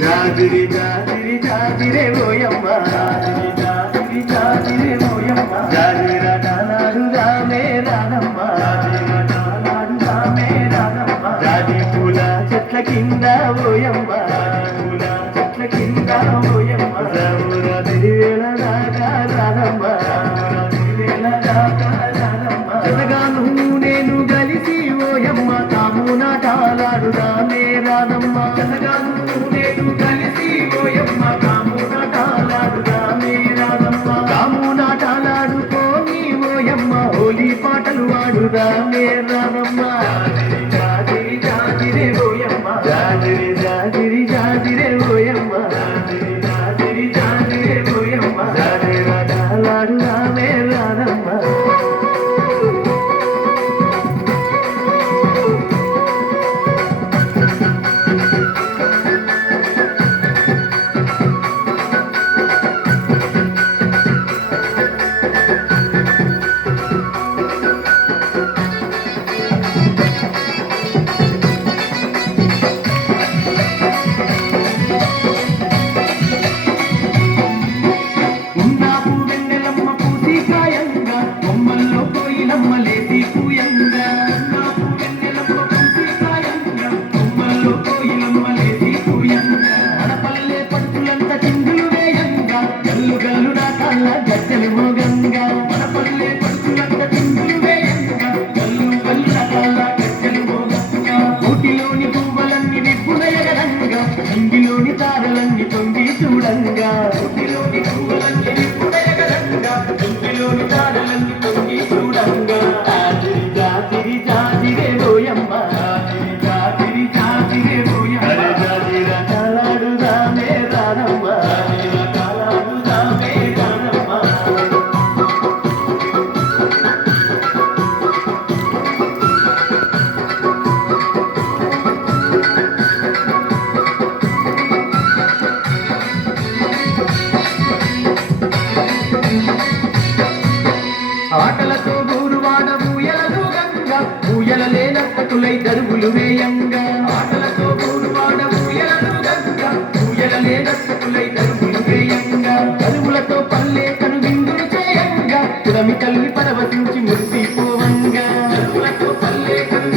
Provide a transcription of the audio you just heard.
జాజిరి జాజిరి జాజిరే ఓయమ్మ జాజిరి జాజిరి జాజిరే ఓయమ్మ జాజిరటాలాడు రామే రానమ్మ జాజిరటాలాడు రామే రానమ్మ జాజి పూల చెట్ల కింద ఓయమ్మ పూల చెట్ల కింద ఓయమ్మ రాముర దివేళ దాకా రానమ్మ దివేళ దాకా రానమ్మ జతగాను నేను కలిసి ఓయమ్మ తాము నాటాలాడు రామే రానమ్మ జతగాను నేను కలిసి ఓయమ్మ తాము నాటాలాడు రామే రానమ్మ తాము నాటాలాడుకోని ఓయమ్మ హోలీ పాటలు ఆడు రామే రానమ్మ జాజిరి జాజిరే ఓయమ్మ జాజిరి జాజిరి జాజిరే ఓయమ్మ జాజిరి జాజిరి జాజిరే ఓయమ్మ జాజిరటాలాడు రామే రానమ్మ ఇంగిలోని తారలన్నీ తొంగి చూడంగా ఇంగిలోని పువ్వులన్నీ నిప్పుడయగలంగా ఇంగిలోని తారలన్నీ తొంగి చూడంగా జాజిరి జాజిరి జాజిరే ఓయమ్మ జాజిరి జాజిరి జాజిరే ఓయమ్మ జాజిరటాలాడు రామే రానమ్మ జాజిరటాలాడు రామే రానమ్మ ఆటలతో గోరువాడ ఊయలలు గంగా ఊయలలే నర్తకులై దరువులు వేయంగా ఆటలతో గోరువాడ ఊయలలు గంగా ఊయలలే నర్తకులై దరువులు వేయంగా దరువులతో పల్లె కను విందులు చేయంగా పురమి తల్లి పరవశించి మురిసిపోవంగా దరువులతో పల్లె కను